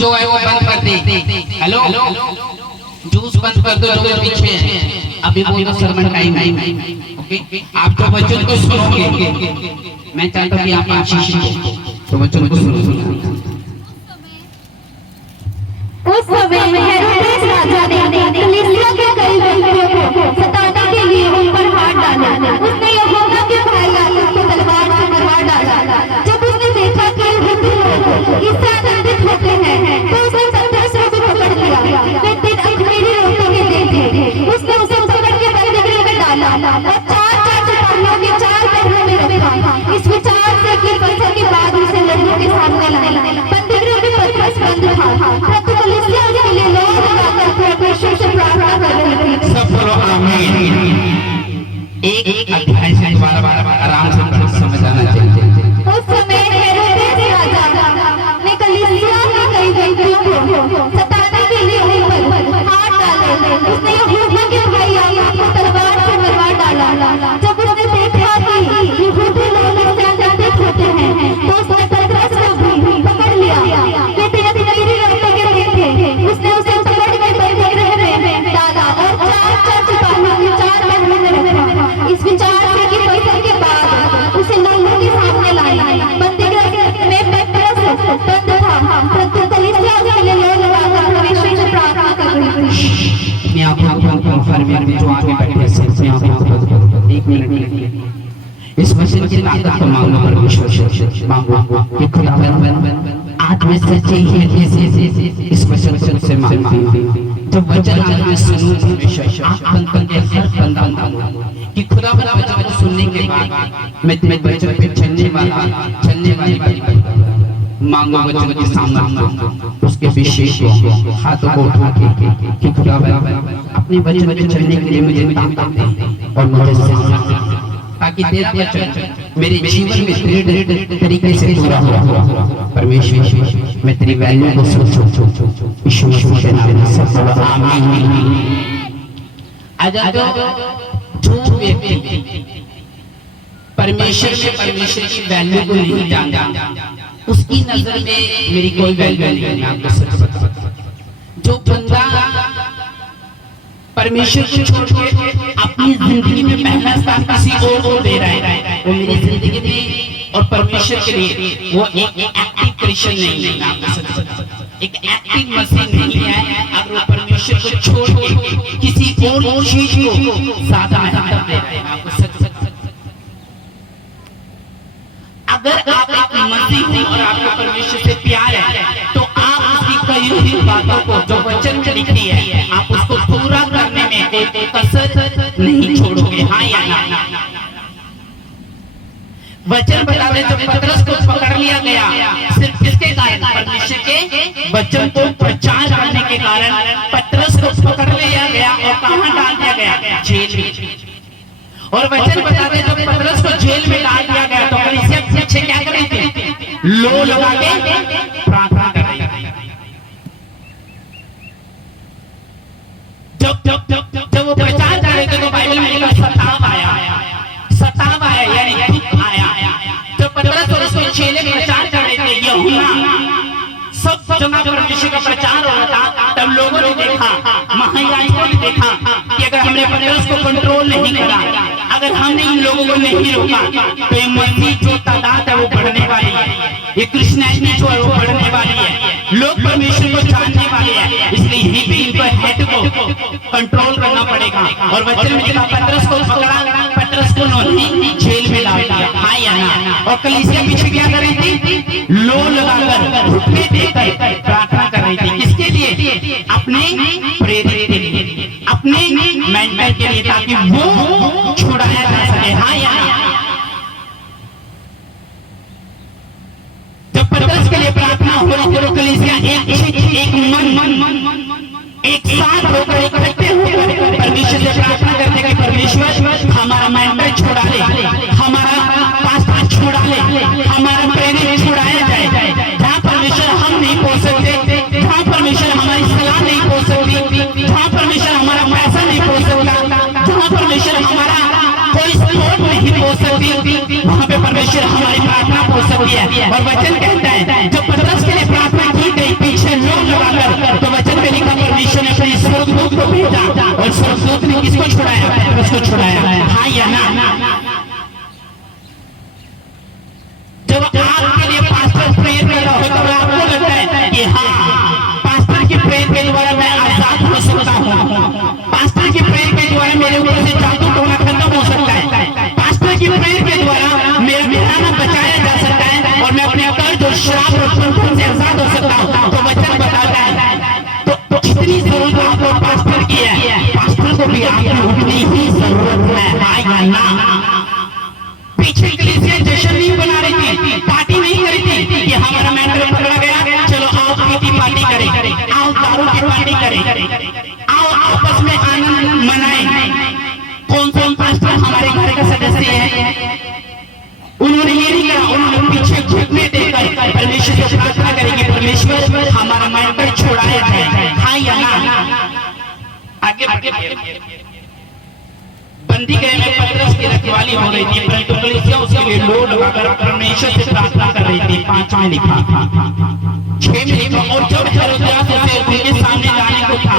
जो है वो बंद कर दे। हेलो, जूस बंद कर दो जो पीछे है। अभी वो तो सरमन टाइम है। ओके, आप जो वचन को सुनोगे, मैं चाहता हूँ कि आप आशीष दो, तो वचन को सुनो। उस समय हेरोदेस राजा ने कलीसिया के कई व्यक्तियों को सताने के लिए उन पर हाथ डाला। उसने यूहन्ना के भाई याकूब को तलवार से मार डाला। जब उसने देखा कि यहूदी लोग इससे आनंदित होते हैं, तो उसने पतरस को पकड़ लिया। वे 3 अंगूरी रोटी के देते। उसने उसे पकड़ के बंदीगृह में डाला और 4 सिपाहियों के 4 पहरों में रखा। इस विचार से कि फसह के बाद उसे लोगों के सामने लाया। बंदीगृह में पतरस बंद था। एक अध्याय से दोबारा आराम से समझाना चाहिए। उस समय हेरोदेस राजा ने कलीसिया के कई व्यक्तियों को सताने के लिए उन पर हाथ डाले। उसने यूहन्ना के भाई याकूब को तलवार से मार डाला। जब उसने देखा कि यहूदी लोग इससे आनंदित होते हैं, तो उसने पतरस को भी पकड़ लिया। वे 3 अंगूरी रोटी के देते। उसने उसे पकड़ के बंदीगृह में डाला और 4 सिपाहियों के 4 पहरों में रखा। इस विचार से कि फसह के बाद उसे लोगों के सामने लाया। बंदीगृह में पतरस बंद था, परंतु कलीसिया के लिए लोग लगाकर परमेश्वर से प्रार्थना कर रही थी। अपनी आंखों को बंद करो, में जो आगे बैठे हैं अपनी आंखों को बंद करो। 1 मिनट इस वचन की ताकत को मांगो, परमेश्वर से मांगो कि खुदावंद आज मैं सच्चे हृदय से इस वचन से मांगता हूं। तो वचन आज मैं सुनूं परमेश्वर, आंख बंद करके हर बंदा मांगो कि खुदावंद वचन को सुनने के बाद मैं वचन पे चलने वाली मांगो। वचन के सामने उसके विशेष हाथों को उठा के कि खुदावंद अपने वचन पे चलने के लिए मुझे ताकत दे और मुझे सिखा, ताकि तेरा वचन मेरे जीवन में दृढ़ तरीके से पूरा हो। परमेश्वर मैं तेरी वैल्यू को सोचूं, यीशु मसीह के नाम से बोलो आमीन। अगर जो व्यक्ति परमेश्वर की वैल्यू को नहीं जानता, उसकी नजर में मेरी कोई वैल्यू नहीं है। आपको सच बता, जो बंदा परमेश्वर को छोड़ के अपनी जिंदगी में पहला स्थान किसी और को दे रहा है, वो मेरी जिंदगी में और परमेश्वर के लिए वो एक एक्टिव क्रिश्चियन नहीं है, एक एक्टिव मसीह नहीं है। अगर वो परमेश्वर को छोड़ के किसी और चीज को ज्यादा महत्व दे रहा है, आपको सच अगर आप एक मसीह हो और आपको परमेश्वर से प्यार है, तो आप उसकी कई हुई बातों को जो वचन में लिखी है, आप उसको पूरा करने में कोई कसर नहीं छोड़ोगे। हाँ या ना? वचन बता दे, जो पतरस को पकड़ लिया गया सिर्फ किसके कारण? परमेश्वर के वचन को प्रचार करने के कारण पतरस को पकड़ लिया गया और कहां डाल दिया गया? जेल में। और वचन बता दे, जो पतरस को जेल में डाल दिया गया, तो कलीसिया पीछे क्या कर रही थी? लो लगा के प्रार्थना कर रही थी। जब वो प्रचार कर रहे थे, तो बाइबल में लिखा सताव आया यानी दुख आया। जब पतरस और उसके चेले प्रचार कर रहे थे, यूहन्ना सब जगह परमेश्वर का प्रचार हो रहा था, तब लोगों ने देखा, महायाजकों ने देखा कि अगर हमने पतरस को कंट्रोल नहीं करा, अगर हमने इन लोगों को नहीं रोका, तो ये मसीह जो तादाद है वो बढ़ने वाली है, ये क्रिश्चियनिटी जो है वो बढ़ने वाली है, लोग परमेश्वर को जानने वाले हैं। इसलिए यहीं पे इनको हेड को कंट्रोल करना पड़ेगा। और वचन में लिखा पतरस को पकड़ा, पतरस को उन्होंने जेल में डाल दिया। हाँ या ना? और कलीसिया पीछे क्या कर रही थी? लो लगाकर घुटने देकर प्रार्थना कर रही थी। किसके लिए? अपने प्रेरित के लिए, अपने मेंटर के लिए, ताकि वो छुड़ाया जा सके। हाँ या ना? जब पतरस के लिए प्रार्थना हो रही थी, तो कलीसिया एक मन एक साथ होकर इकट्ठे होकर परमेश्वर से प्रार्थना करते कि परमेश्वर हमारा मेंटर छुड़ा ले, हमारा पास्टर छुड़ा ले, हमारा प्रेरित छुड़ाया जाए। जहाँ परमेश्वर हम नहीं पहुंच सकते, जहाँ परमेश्वर हमारी सलाह नहीं पहुंच सकती, जहाँ परमेश्वर हमारा पैसा नहीं पहुंच सकता, जहाँ परमेश्वर हमारा कोई सपोर्ट नहीं पहुंच सकती, वहाँ पे परमेश्वर हमारी प्रार्थना पहुंच सकती है। और वचन कहता है, जब पतरस के लिए प्रार्थना की गई, पीछे लोग किसको छुड़ाया? पतरस को छुड़ाया, हाँ या ना? जब आपके लिए पास्टर प्रेयर कर रहा हो तो आपको लगता है कि हाँ, पास्टर की प्रेयर के द्वारा मैं आजाद हो सकता हूँ, पास्टर की प्रेयर के द्वारा मेरे ऊपर से जादू टोना खत्म हो सकता है, पास्टर की प्रेयर के द्वारा मेरा घराना बचाया जा सकता है और मैं अपने कर्ज और श्राप और बंधन से आजाद हो सकता हूँ। तो वचन बताता है तो जितनी जरूरत आपको पास्टर की है, पास्टर को भी आपकी उतनी ही जरूरत है, हाँ या ना? पीछे कलीसिया जश्न नहीं बना रही थी, पार्टी नहीं कर रही थी कि हमारा मेंटर पकड़ा गया, चलो आओ पीटी पार्टी करें, आओ दारू की पार्टी करें, आओ आपस में आनंद मनाएं। कौन कौन पास्टर हमारे घर का सदस्य है, उन्होंने ये नहीं कहा, उन्होंने पीछे झुकने देकर परमेश्वर से प्रार्थना करेंगे, परमेश्वर हमारा मेंटर छुड़ाया जाए, हाँ या ना? आगे बंदी गृह में पतरस की रखवाली हो रही थी, परंतु कलीसिया उसके लिए लोड लगाकर परमेश्वर से प्रार्थना कर रही थी। 5 में लिखा, 6 में लिखा, और जब हेरोदियास उसे उनके सामने लाने को था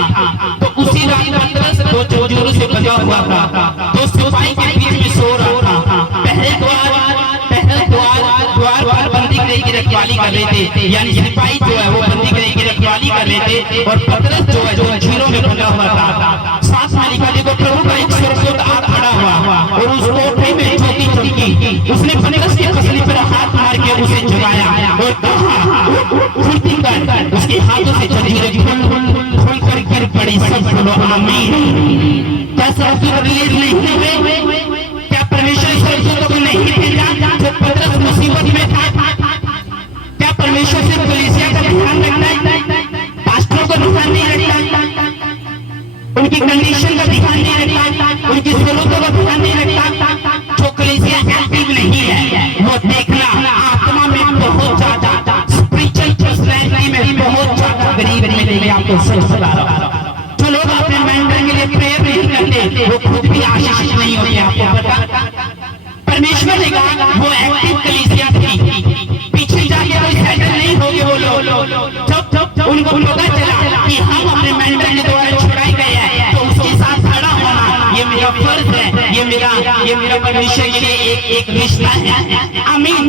तो उसी रात पतरस दो जोरों से बजा हुआ था, तो सिपाही के बीच में सो रहा था। पहले द्वार पर बंदी गृह की रखवाली कर रहे थे, यानी सिपाही जो है वो बंदी गृह की रखवाली कर रहे थे और पतरस जो है जो जीरों में बंधा हुआ था। 7 में लिखा, देखो प्रभु का एक स्वर्गदूत आ खड़ा हुआ और उस कोठरी में ज्योति चमकी, उसने पतरस की पसली पर हाथ मार के उसे जगाया और कहा फुर्ती कर, उसके हाथों से जंजीरें खुल कर गिर पड़ी। सब बोलो आमीन। क्या स्वर्गदूत रिलीज नहीं हुए? क्या परमेश्वर स्वर्गदूतों को नहीं भेजा जब पतरस मुसीबत में था? क्या परमेश्वर से कलीसिया का ध्यान रखता है, पास्टरों को ध्यान नहीं रखता, उनकी कंडीशन का ध्यान नहीं रखता, उनकी जरूरतों का ध्यान नहीं रखता? जो कलीसिया एक्टिव नहीं है वो देखना आत्मा में बहुत ज्यादा, स्पिरिचुअल पर्सनैलिटी में बहुत ज्यादा गरीब मिलेंगे। आपको सच बता रहा हूं, जो लोग अपने मेंटर के लिए प्रेयर नहीं करते वो खुद भी आशीषित नहीं होते। आपको पता, परमेश्वर ने कहा वो एक्टिव कलीसिया थी, पीछे जाके वो सेटल नहीं होंगे वो लोग। जब उनको पता चला कि हम अपने मेंटर के द्वारा छुड़ाए गए हैं तो उसके साथ खड़ा होना ये मेरा फर्ज है, ये मेरा परमेश्वर के लिए एक रिश्ता है। आमीन।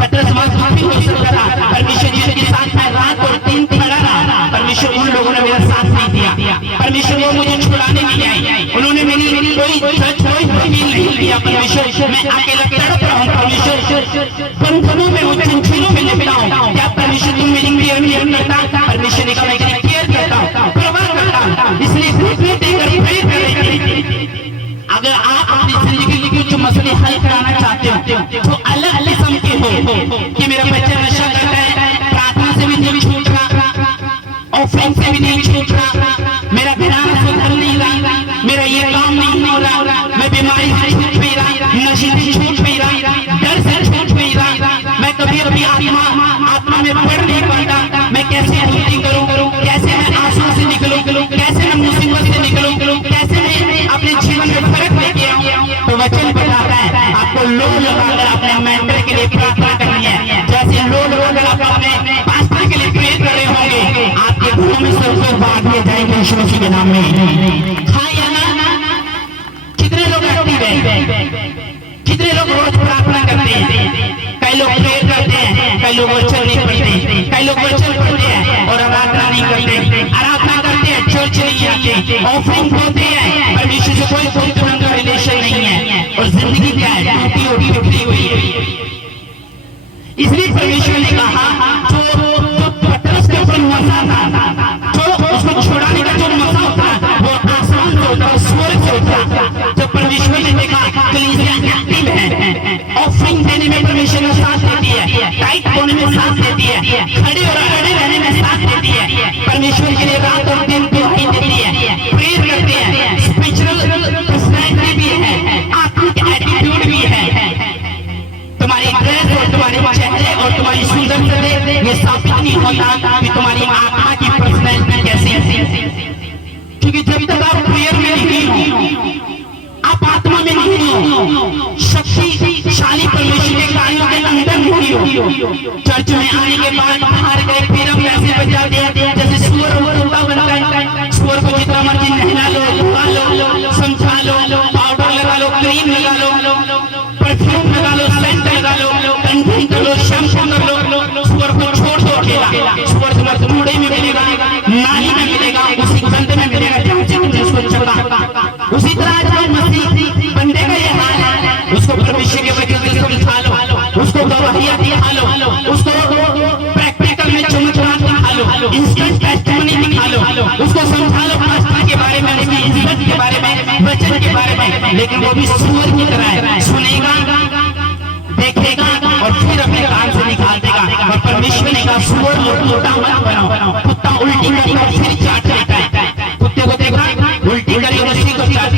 पतरस दुखी हो सकता था, परमेश्वर जी के साथ मैं रात और दिन खड़ा रहा, परमेश्वर उन लोगों ने मेरा साथ नहीं दिया, परमेश्वर वो मुझे छुड़ाने नहीं आए, उन्होंने मेरी कोई वकील नहीं दिया, परमेश्वर मैं अकेला तड़प रहा हूँ, परमेश्वर बंधनों में हूँ, चंचलों में लिपटा हूँ, क्या परमेश्वर तुम मेरी केयर करता? परमेश्वर ने कहा मैं केयर करता हूँ, परवाह करता हूँ, इसलिए घुटने देकर प्रेयर कर रही थी। अगर आप अपनी जिंदगी के जो मसले हल कराना चाहते हो जो अलग किस्म के हो कि मेरा बच्चा नशा करता है, प्रार्थना से भी नहीं छूट रहा, ऑफरिंग से भी नहीं छूट रहा, मेरा घराना सुधर नहीं रहा, मेरा ये काम नहीं हो रहा, मैं बीमारी से छूट नहीं रहा, नशे से छूट नहीं रहा, डर से छूट नहीं रहा, मैं कभी आत्मा में पढ़ नहीं पाता, मैं कैसे पूर्ति करूं, कैसे मैं आंसू से निकलूं, कैसे मैं मुसीबत से निकलूं, कैसे मैं अपने जीवन में फर्क लेके आऊं? तो वचन बताता है आपको लोग लगाकर अपने मेंटर के लिए प्रार्थना करनी है। जैसे लोग लगाकर अपने पास्टर के लिए प्रेयर कर रहे होंगे, आपके घरों में सबसे बात दिए जाएंगे यीशु मसीह के नाम में। हाँ या ना? कितने लोग एक्टिव हैं? कितने लोग रोज प्रार्थना करते हैं? कई लोग प्रेयर करते हैं, कई लोग वचन नहीं पढ़ते, कई लोग वचन पढ़ते हैं और आराधना नहीं करते, आराधना करते हैं चर्च नहीं आते, ऑफरिंग होते हैं, परमेश्वर से कोई संबंध का रिलेशन नहीं है और जिंदगी क्या है? टूटी हुई है। इसलिए परमेश्वर ने कहा जो पतरस के ऊपर मसा था, जो उसको छुड़ाने का जो मसा होता वो आसमान से होता, स्वर्ग से होता। जब परमेश्वर ने देखा कलीसिया एक्टिव है, ऑफरिंग देने में परमेश्वर ने साथ देती है, टाइट होने में साथ देती है, खड़े और खड़े रहने में साथ देती है, परमेश्वर के लिए रात और दिन दुआएं देती है, प्रेयर करते हैं, स्पिरिचुअल पर्सनैलिटी भी है, आत्मिक एटीट्यूड भी है। तुम्हारी ड्रेस और तुम्हारे चेहरे और तुम्हारी सुंदरता ये साबित नहीं होता कि तुम्हारी आत्मा की पर्सनैलिटी कैसी है, क्योंकि जब तक आप प्रेयर में नहीं हो, आप आत्मा में नहीं हो, शक्तिशाली परमेश्वर के कार्यों के अंदर नहीं हो, चर्च में आने के बाद बाहर गए फिर हम ऐसे बजा दिया जैसे सुअर बनता है, इंस्टेंट टेस्टिमनी दिखा लो, उसको समझा लो पास्टर के बारे में, उसकी इज्जत के बारे में, वचन के बारे में, लेकिन वो भी सूअर की तरह है, सुनेगा, देखेगा और फिर अपने कान से निकाल देगा। और परमेश्वर ने कहा सूअर मोटा मत बनाओ, कुत्ता उल्टी करता है फिर चाट लेता है, कुत्ते को देखा उल्टी करी उसी को चाट।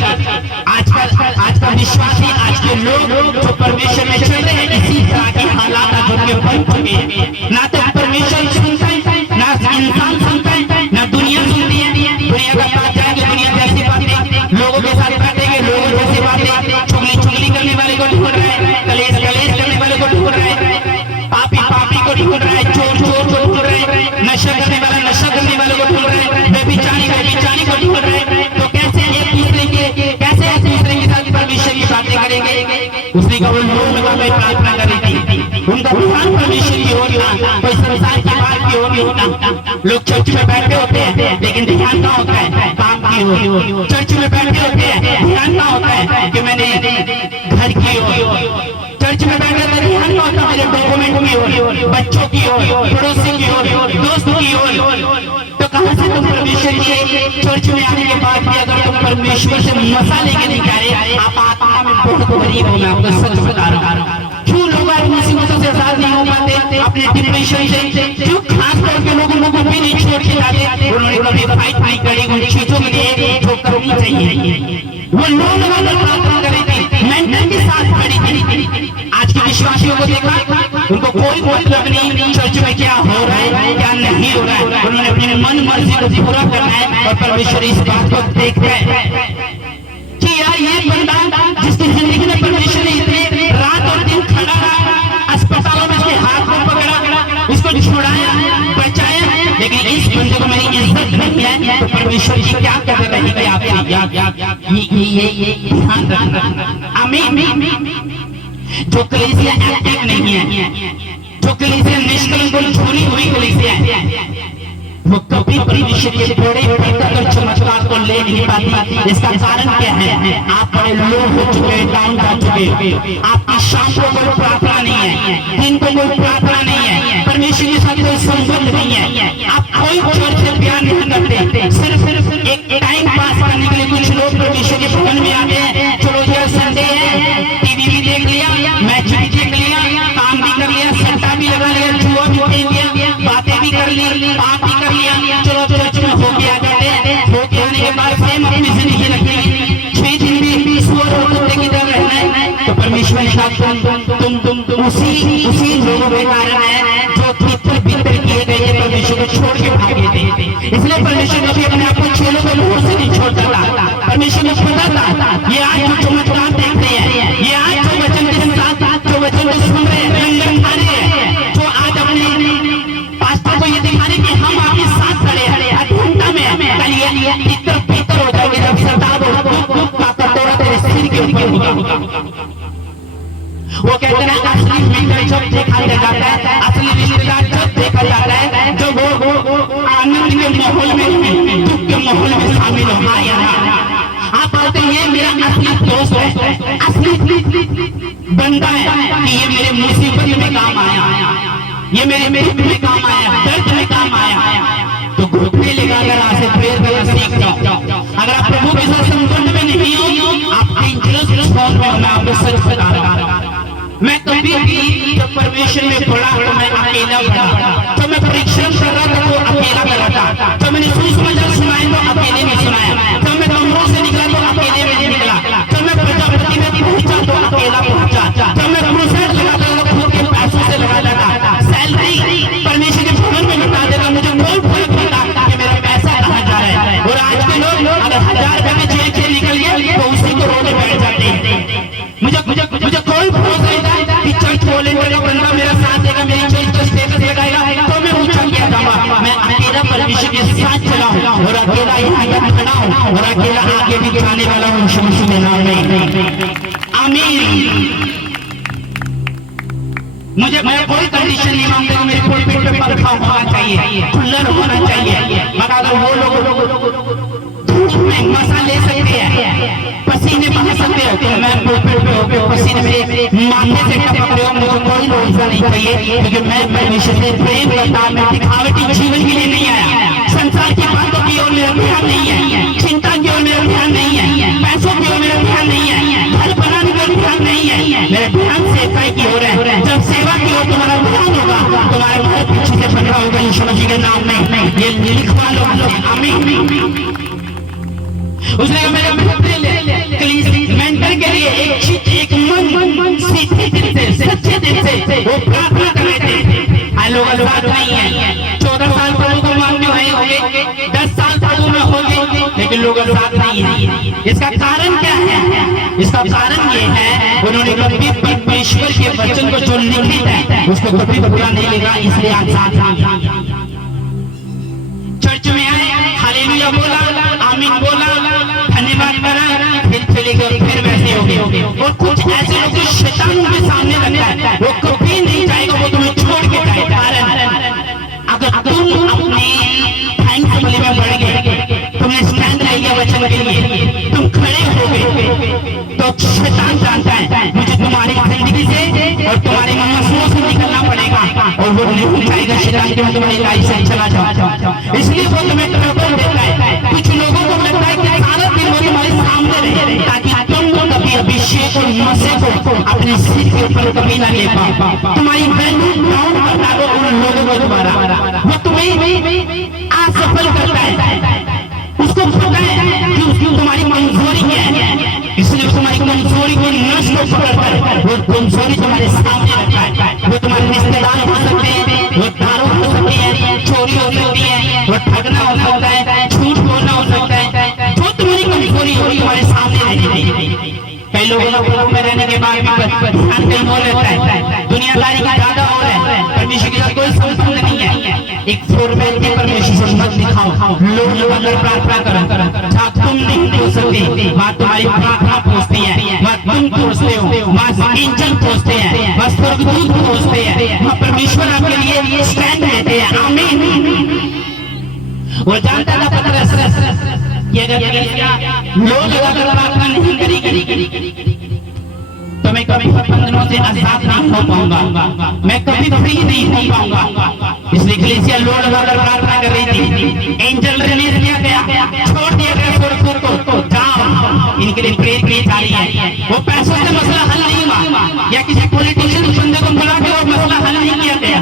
आजकल विश्वासी, आज के लोग जो परमेश्वर में चल रहे हैं, इसी तरह के हालात आज उनके बन चुके हैं। ना तो परमेश्वर सुनता है, ना इंसान सुनता है, ना दुनिया सुनती है। दुनिया का पास जाएंगे, दुनिया जैसी बातें, लोगों के साथ बैठेंगे, लोगों जैसी बातें, चुगली करने वाले को ढूंढ रहे हैं, कलेश करने वाले को ढूंढ रहे हैं, पापी को ढूंढ रहे हैं, चोर को ढूंढ रहे हैं, नशा करने वाले को ढूंढ रहे हैं, व्यभिचारी को ढूंढ रहे हैं। तो कैसे एक दूसरे के साथ परमेश्वर की बातें करेंगे? उसने कहा वो लोग में प्रार्थना कर रही थी, उनका ध्यान परमेश्वर की ओर था, कोई संसार की बात की ओर नहीं होता। लोग चर्च में बैठे होते हैं लेकिन ध्यान कहाँ होता है? काम की ओर। चर्च में बैठे होते हैं, ध्यान कहाँ होता है कि मैंने घर की ओर। चर्च में बैठे तो ध्यान कहाँ होता है? मेरे डॉक्यूमेंट की ओर, बच्चों की ओर, पड़ोसी की ओर, दोस्तों की ओर। तो कहां से तुम परमेश्वर के चर्च में आने के बाद भी अगर तुम परमेश्वर से मसा लेके नहीं जा रहे, आप आत्मा में बहुत गरीब हो। मैं आपको सच बता रहा हूं। क्यों लोग आज मुसीबतों से आजाद नहीं हो पाते? अपने डिप्रेशन से क्यों? खास करके लोगों को भी नहीं छोड़ के जाते। उन्होंने कभी फाइट नहीं करी उन चीजों के लिए जो करनी चाहिए। वो लोग प्रार्थना करी थी, मेंटल के साथ खड़ी थी। आज के विश्वासियों को देखा, उनको कोई मतलब नहीं चर्च में क्या हो रहा है क्या नहीं हो रहा है। उन्होंने अपनी मन मर्जी को पूरा करना है और परमेश्वर इस बात को देखते हैं कि यार ये बंदा जिसकी जिंदगी में परमेश्वर ने इतने रात और दिन खड़ा रहा, अस्पतालों में उसके हाथ को पकड़ा, उसको छुड़ाया, बचाया, लेकिन इस बंदे को मेरी इज्जत नहीं है। तो परमेश्वर जी क्या कर रहे हैं कि आप ये ध्यान रखना। आमीन। जो कलीसिया एक्टिव नहीं है, जो कलीसिया निष्कलंक और झूठी हुई कलीसिया है, वो कभी परमेश्वर के बड़े और चमत्कार को ले नहीं पाती। इसका कारण क्या है? आप बड़े लो हो चुके हैं, डाउन हो चुके हैं। आपकी शाम को कोई प्रार्थना नहीं है, दिन को कोई प्रार्थना नहीं है, परमेश्वर के साथ कोई संबंध नहीं है। आप कोई चर्च से प्यार नहीं करते, सिर्फ एक टाइम पास करने के लिए कुछ लोग परमेश्वर के भवन में आते हैं। चलो यार संडे है, टीवी भी देख लिया, मैच भी देख लिया, काम भी कर लिया, सट्टा भी लगा लिया, जुआ भी खेल लिया, बातें भी कर ली, पाप भी कर लिया। चलो चर्च में होके आ जाते हैं, होके आने के बाद सेम अपनी जिंदगी रखेंगे, 6 दिन भी सूअर और कुत्ते की तरह रहना है। तो परमेश्वर ने कहा तुम उसी लोगों के कारण है जो भीतर किए गए परमेश्वर को छोड़ के भागे थे। इसलिए परमेश्वर कभी अपने आप को चेलों के मुंह से नहीं छोड़ता था। परमेश्वर ने पता था ये आज जो चमत्कार देख रहे हैं, ये आज जो वचन के साथ जो वचन को सुन रहे हैं, लंगर खा रहे हैं, जो आज अपने पास्टर को ये दिखा रहे कि हम आपके साथ खड़े हैं, घंटा में कल ये इतर भीतर हो जाएंगे जब सरदार का कटोरा तेरे सिर के ऊपर होगा। वो कहते हैं असली मित्र जब देखा जाता है, असली रिश्तेदार जब देखा जाता है, जब वो आनंद के माहौल में, दुख के माहौल में शामिल हो। आप बोलते हैं ये मेरा असली दोस्त है, असली बंदा है कि ये मेरे मुसीबत में काम आया, ये मेरे में काम आया, दर्द में काम आया। तो घुटने लगा कर आज से प्रेयर करना सीख जाओ। अगर आप प्रभु के साथ संबंध में नहीं हो, आप डेंजरस स्पॉट में हो। मैं आपको सच बता रहा हूं, मैं कभी भी जब परमेश्वर में पढ़ा तो मैं अकेला पढ़ा, जब मैं परिश्रम कर रहा था तो अकेला कर रहा था, जब मैंने सुसमाचार सुनाए तो अकेले में सुनाया, जब मैं कमरों से निकला तो अकेले में निकला, जब मैं प्रजापति में पहुंचा तो अकेला पहुंचा, जब मैं क्रूसेड लगाता था तो खुद के पैसों से लगाता था। सैलरी परमेश्वर के भवन में लौटा देता, मुझे कोई फर्क नहीं पड़ता कि मेरा पैसा कहाँ जा रहा है। और आज के लोग अगर 1000 रुपए के जेब से निकल गए तो उसी को रोने बैठ जाते हैं। मुझे कोई भरोसा नहीं था कि चर्च बोलेंगे तो बंदा मेरा साथ देगा, मेरी चर्च का स्टेटस लगाएगा तो मैं ऊंचा किया जाऊंगा। मैं अकेला परमेश्वर के साथ चला हूं और अकेला यहाँ खड़ा हूं और अकेला आगे भी जाने वाला हूं यीशु मसीह के नाम में। आमीन। मैं कोई कंडीशन नहीं मांगता, मेरे पुलपिट पे पंखा होना चाहिए, कूलर होना चाहिए, मगर अगर वो लोग धूप में मसा ले सकते हैं, पसीने बहा सकते हो, तो मैं पुलपिट पे होकर पसीने मेरे माथे से टपक रहे हो, मुझे कोई रोजा नहीं चाहिए, क्योंकि मैं परमेश्वर से प्रेम करता, मैं दिखावटी जीवन के लिए नहीं आया। तुम्हारे पीछे से बन रहा होगा यीशु मसीह के नाम में, ये लिखवा लो। आमीन। उसने कहा मेरे मेंटर के लिए एक चीज, एक मन सीधे दिल से, सच्चे दिल से वो प्रार्थना कर रहे थे। लोग बात नहीं है, 14 साल प्रभु को मानते होंगे, 10 साल प्रभु में होंगे, लेकिन लोग साथ नहीं है। इसका कारण क्या है? इसका कारण ये है उन्होंने कभी परमेश्वर के वचन को जो लिखित है उसको कभी पूरा नहीं लिखा, इसलिए आज साथ नहीं। चर्च में आए, हालेलुया बोला, आमीन बोला, धन्यवाद करा, फिर चले गए, फिर वैसे हो गए। और कुछ ऐसे लोग जो शैतान उनके सामने रखता है, वो कभी नहीं जाएगा, वो तुम्हें छोड़ के जाएगा। अगर तुम अपने थैंक्सफुली में बढ़ गए, तुमने स्टैंड ले लिया वचन के लिए, तुम खड़े हो गए, तो शैतान जानता है मुझे तुम्हारी जिंदगी से और तुम्हारे मसलों से निकलना पड़ेगा, और वो नहीं चाहेगा शैतान कि मैं तुम्हारी लाइफ से चला जाऊं। इसलिए वो तुम्हें ट्रबल देता है। कुछ लोगों को लगता है कि सारा दिन वो तुम्हारे सामने रहे, ताकि तुम कभी अभिषेक और मसीह को अपने सिर के ऊपर कभी ना ले पाओ। तुम्हारी वैल्यू डाउन करता है उन लोगों को दोबारा, वो तुम्हें असफल करता है। उसको पता है कि उसकी तुम्हारी कमजोरी क्या है, इसलिए तुम्हारी कमजोरी को नष्ट कर वो कमजोरी तुम्हारे सामने रखता है। वो तुम्हारे रिश्तेदार हो सकते हैं, वो दारू हो सकती है, चोरी हो सकती है, वो ठगना हो सकता है, झूठ बोलना हो सकता है। जो तुम्हारी कमजोरी हो तुम्हारे सामने रहती। कई लोगों का प्रभु में रहने के बाद ध्यान कहीं और रहता है, दुनियादारी का ज्यादा हो रहा है, परमेश्वर के साथ कोई संबंध नहीं है। एक फॉर्मेट के परमेश्वर से मत दिखाओ, लोग अगर प्रार्थना करो, जहाँ तुम नहीं पहुंच सकते वहाँ तुम्हारी प्रार्थना पहुंचती है, वहाँ तुम पहुंचते हो, वहाँ एंजल पहुंचते हैं, वहाँ स्वर्गदूत पहुंचते हैं, वहाँ परमेश्वर आपके लिए स्टैंड रहते हैं। आमीन। वो जानता था पतरस कि अगर लोग अगर प्रार्थना नहीं करेंगे तो मैं कभी बंधनों से आजाद नहीं हो पाऊंगा, मैं कभी फ्री नहीं हो पाऊंगा। इसलिए कलीसिया लोग अगर प्रार्थना कर रही थी, एंजल रिलीज किया गया, छोड़ दिया गया स्वर्गदूत को, जाओ इनके लिए प्रेयर की जा रही है। वो पैसों से मसला हल नहीं हुआ, या किसी पॉलिटिशियन बंदे को बुला के वो मसला हल नहीं किया गया,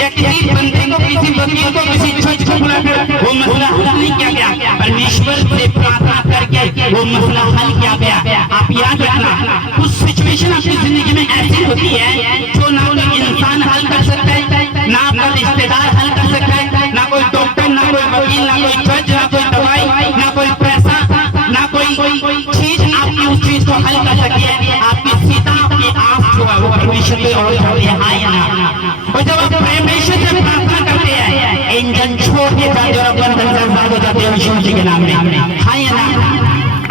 या किसी बंदे को, किसी वकील को, किसी जज को बुला कर वो मसला हल नहीं किया गया। परमेश्वर से प्रार्थना करके वो मसला हल किया गया। आप याद रखना, कुछ सिचुएशन आपकी जिंदगी में ऐसी होती है जो ना कोई इंसान हल कर सकता है, ना आपका रिश्तेदार हल कर सकता है, ना कोई डॉक्टर, ना कोई वकील, ना कोई जज, ना कोई दवाई, ना कोई पैसा, ना कोई चीज आपकी उस चीज को हल कर सकती है। आपकी सीधा आपकी आंख जो है वो परमेश्वर पे और जाती है, हाँ या ना। और जब आप परमेश्वर से प्रार्थना करते हैं, एंजल छोड़ के जाते और अपन आजाद हो जाते हैं यीशु मसीह के नाम में, हाँ या ना।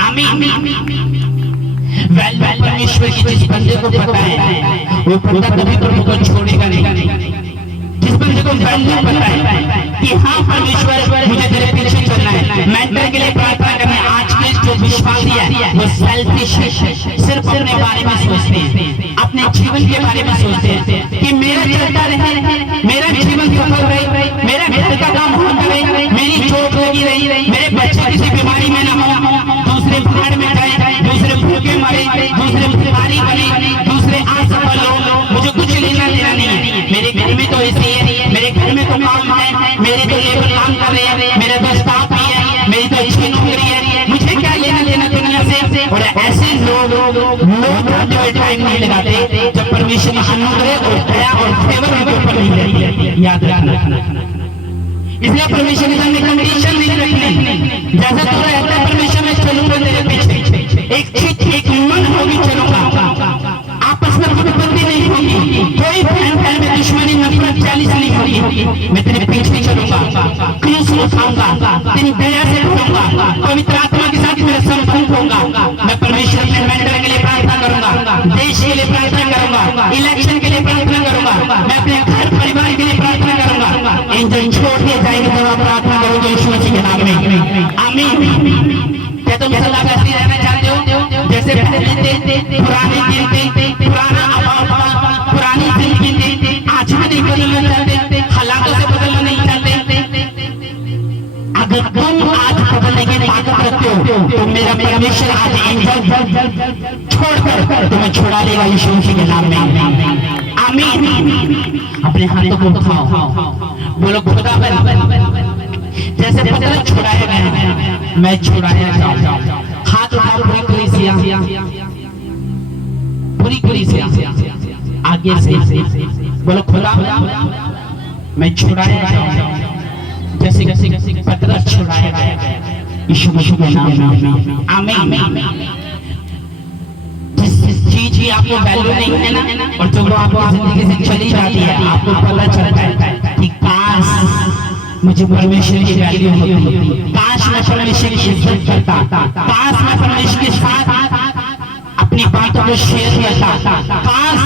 आमीन। परमेश्वर की जिस बंदे को पता है वो बंदा कभी प्रभु को छोड़ेगा नहीं। जिस बंदे को वैल्यू पता है कि हाँ परमेश्वर मुझे तेरे पीछे चलना है, मेंटर के लिए प्रार्थना करना है। आज के जो विश्वासी है वो सेल्फिश है, सिर्फ अपने बारे में सोचते हैं, अपने जीवन के बारे में सोचते हैं कि मेरा चलता रहे, मेरा जीवन सफल रहे, मेरा घर का काम होता रहे, मेरी चोट लगी रही, मेरे बच्चे किसी बीमारी में ना हो, दूसरे भाड़ में जाए, दूसरे भूखे मरे, दूसरे भिखारी बने, दूसरे असफल हो, मुझे कुछ लेना देना नहीं है। मेरे घर में तो ऐसी है, मेरे घर में तो काम है, मेरे तो लेबर काम कर रहे हैं, मेरे तो स्टाफ भी है, मेरी तो अच्छी नौकरी है, मुझे क्या लेना देना दुनिया से। और ऐसे लोग टाइम नहीं लगाते जब परमेश्वर अनुग्रह और दया और फेवर उनके ऊपर नहीं रहती है। याद रखना, इसलिए परमेश्वर ने हमें कंडीशन नहीं रखनी। जैसा तू रहता है परमेश्वर में चलूंगा तेरे पीछे, एक चीज एक मन होगी चलूंगा, आपस में फुटबंदी नहीं होगी, कोई बहन में दुश्मनी नफरत चालीस नहीं होगी। मैं तेरे पीछे चलूंगा, क्रूस उठाऊंगा, तेरी दया से भरूंगा, पवित्र आत्मा के साथ मेरा संबंध होगा। मैं परमेश्वर के मेंटर के लिए प्रार्थना करूंगा, देश के लिए प्रार्थना करूंगा, इलेक्शन के लिए प्रार्थना करूंगा, मैं अपने घर परिवार के लिए प्रार्थना करूंगा। एंजल छोड़ के जाएंगे जब आप प्रार्थना करोगे यीशु मसीह के नाम में। आमीन। क्या तुम सलाह करते रहना चाहते हो जैसे पहले थे, पुराने दिन थे, पुराना पुरानी जिंदगी थे, आज भी नहीं बदलना चाहते, हालातों से बदलना नहीं चाहते? अगर तुम आज बदलने की ताकत रखते हो तो मेरा परमेश्वर आज एंजल छोड़कर तुम्हें छुड़ा लेगा यीशु मसीह के नाम में। आमीन। अपने हाथों को उठाओ, बोलो खुदा जैसे पत्थर छुड़ाया गया मैं छुड़ाया जाऊं। हाथ उठाओ पूरी कलीसिया, पूरी कलीसिया आगे से बोलो खुदा मैं छुड़ाया जाऊं जैसे पत्थर छुड़ाया गया यीशु मसीह के नाम में आमीन। जिस चीज की आपको वैल्यू नहीं है ना और जो वो आपकी जिंदगी से चली जाती है, आपको पता चलता है कि काश मुझे परमेश्वर की वैल्यू होती, काश मैं परमेश्वर की इज्जत करता, काश मैं परमेश्वर के साथ अपनी बातों को शेयर करता, काश